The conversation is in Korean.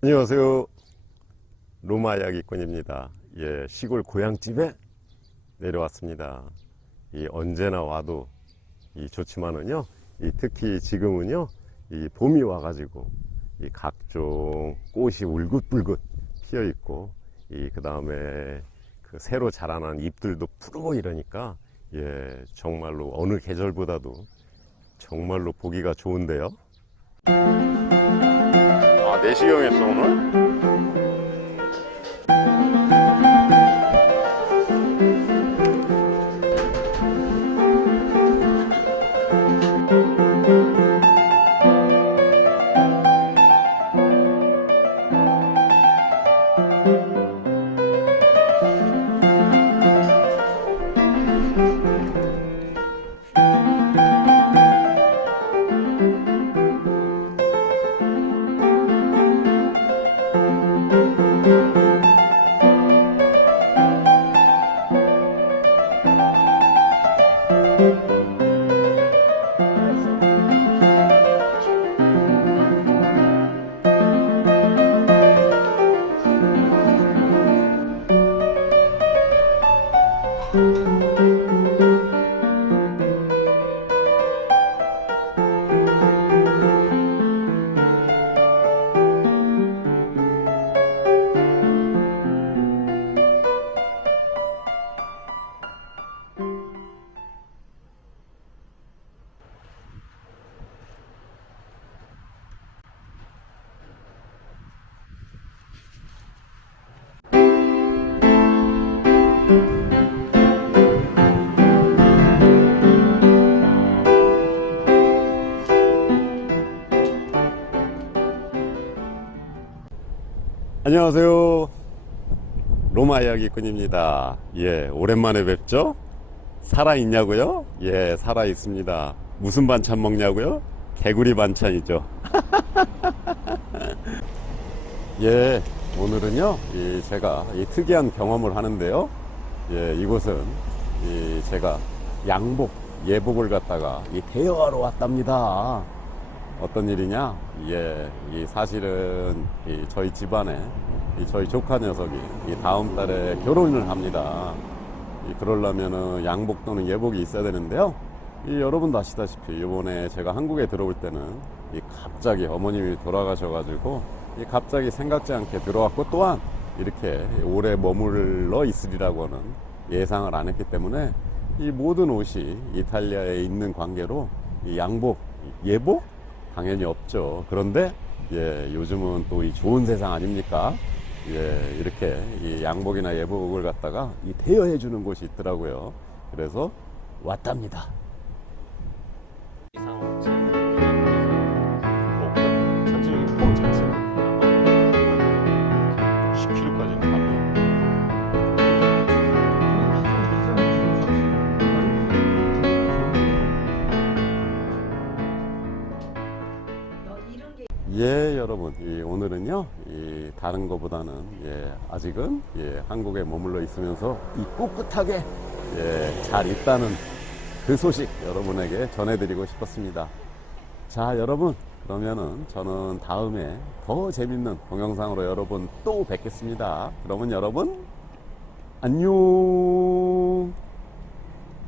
안녕하세요. 로마 이야기꾼입니다. 예, 시골 고향집에 내려왔습니다. 이 언제나 와도 이 좋지만은요, 이 특히 지금은요, 이 봄이 와가지고 이 각종 꽃이 울긋불긋 피어 있고, 이 그 다음에 그 새로 자라난 잎들도 푸르고 이러니까 예, 정말로 어느 계절보다도 정말로 보기가 좋은데요. 아, 내시경 했어 오늘? 안녕하세요. 로마 이야기꾼입니다. 예, 오랜만에 뵙죠? 살아있냐고요? 예, 살아있습니다. 무슨 반찬 먹냐고요? 개구리 반찬이죠. 예, 오늘은요, 이 제가 이 특이한 경험을 하는데요. 예, 이곳은 이 제가 양복, 예복을 갖다가 이 대여하러 왔답니다. 어떤 일이냐? 예, 이 사실은 이 저희 집안에 이 저희 조카 녀석이 이 다음 달에 결혼을 합니다. 이 그러려면은 양복 또는 예복이 있어야 되는데요. 이 여러분도 아시다시피 이번에 제가 한국에 들어올 때는 이 갑자기 어머님이 돌아가셔가지고 이 갑자기 생각지 않게 들어왔고 또한 이렇게 오래 머물러 있으리라고는 예상을 안 했기 때문에 이 모든 옷이 이탈리아에 있는 관계로 이 양복, 예복 당연히 없죠. 그런데 예, 요즘은 또 이 좋은 세상 아닙니까? 예, 이렇게 이 양복이나 예복을 갖다가 이 대여해 주는 곳이 있더라고요. 그래서 왔답니다. 예, 여러분. 이 오늘은요, 이 다른 것보다는 예, 아직은 예, 한국에 머물러 있으면서 이 꿋꿋하게 예, 잘 있다는 그 소식 여러분에게 전해드리고 싶었습니다. 자, 여러분. 그러면은 저는 다음에 더 재밌는 동영상으로 여러분 또 뵙겠습니다. 그러면 여러분, 안녕!